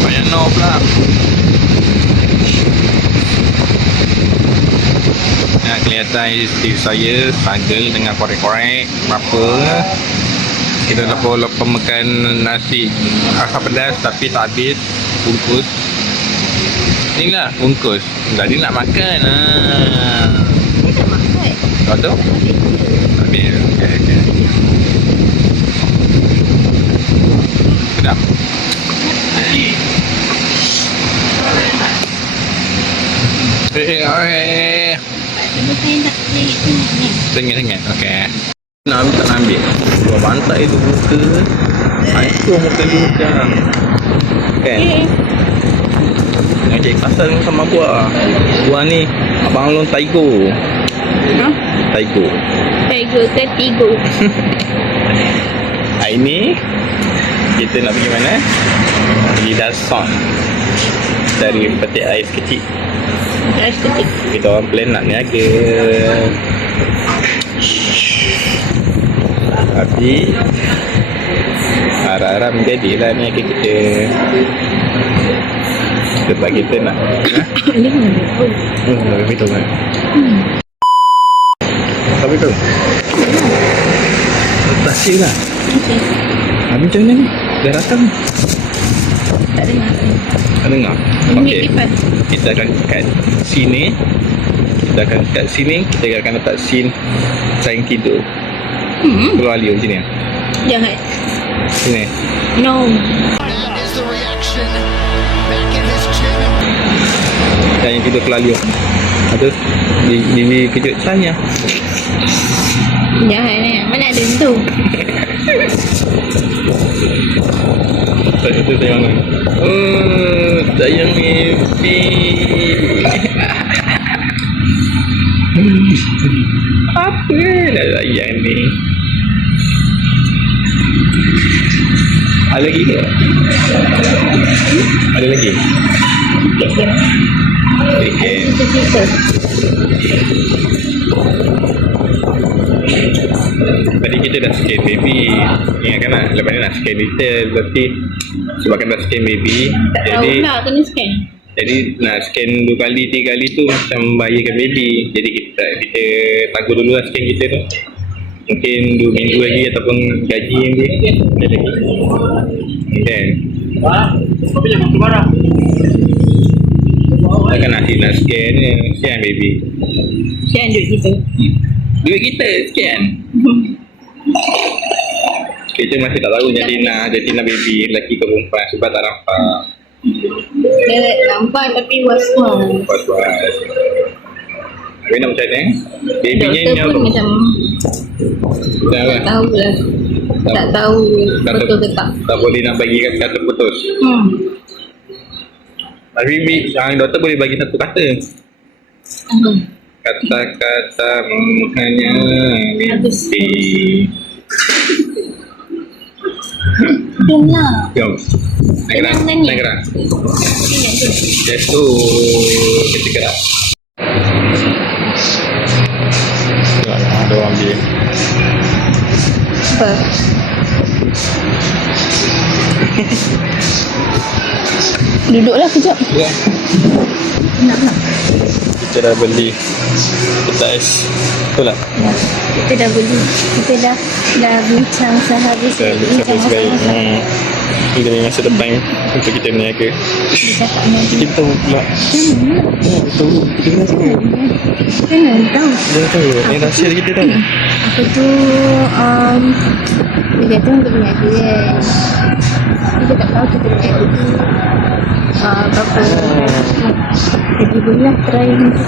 Banyak no pula. Nah, kelihatan isteri saya struggle dengan korek-korek berapa. Kita lepas makan nasi asam pedas tapi tak habis, bungkus. Inilah bungkus. Tadi nak makan. Kita makan. Kau tu? Tak habis. Okay. Sedap. Tengah-tengah. Okey. Nak ambil tak nak ambil. Dua bantai tu muka. Hancur muka dia sekarang. Kan? Nak cari pasal sama buah. Buah ni abang long Taigo. Ha? Taigo. Taigo ke Tigo? Hari ni kita nak pergi mana? Pergi Dason. Dari petik ais kecil. Ais kecil. Kita orang plan nak niaga. Tapi harap-harap menjadilah niaga kita. Sebab kita nak nak begitu kan? Tapi tu tasik lah. Habis macam mana ni? Dah datang? Tak dengar. Tak dengar? Okey. Kita akan kat sini. Kita akan kat sini. Kita akan letak scene sayang tidur. Keluar Leo sini. Jahat. Sini. No. Sayang tidur keluar Leo. Aduh. Bibi kejut saya. Jahat ni. Mana ada tu? Itu sayang ni. Sayang mimpi. Apa dah sayang ni? Ada lagi ke? Ada lagi? Okay. Tadi kita dah scan baby. Ingatkan nak lepas ni nak scan detail. Berarti sebabkan dah scan baby, Tak jadi tahu lah kena scan. jadi nak scan 2 kali 3 kali tu macam bahayakan baby. Jadi kita tangguh dulu lah scan kita tu. Mungkin 2 minggu lagi ataupun gaji yang dia ada lagi. Kan? Apa yang makan marah? Takkan nak scan ni. Scan baby. Scan duit kita. Duit kita scan. Kita masih tak tahu Jatina baby lelaki ke perempuan sebab tak nampak. Dia nampak tapi was-was. Was-was. Habis nak macam mana? Babynya ni Doktor apa? pun macam tak tahu lah. Tak tahu betul ke tak. Tak boleh nak bagi kata putus. Tapi doktor boleh bagi satu kata. Kata-kata hanya mimpi. Jom lah. Jom. Naik gerak. Jatuh. Kita gerak. Ada orang ambil. Apa? Duduklah kejap. Ya. Nak tak? Kita dah beli peta ais. Betul tak? Ya. Kita dah beli. Kita dah bincang sehabis. Kita bincang baik. Kita ni masa depan untuk kita berniaga. Dia cakap nanti. Kita tahu pula. Betul. Kita kena tahu. Kena tahu. Dia tahu. Yang rahsia kita tahu. Apa tu, dia kata untuk berniaga kan. Kita tak tahu kita berniaga tu berapa. Jadi bolehlah try nanti.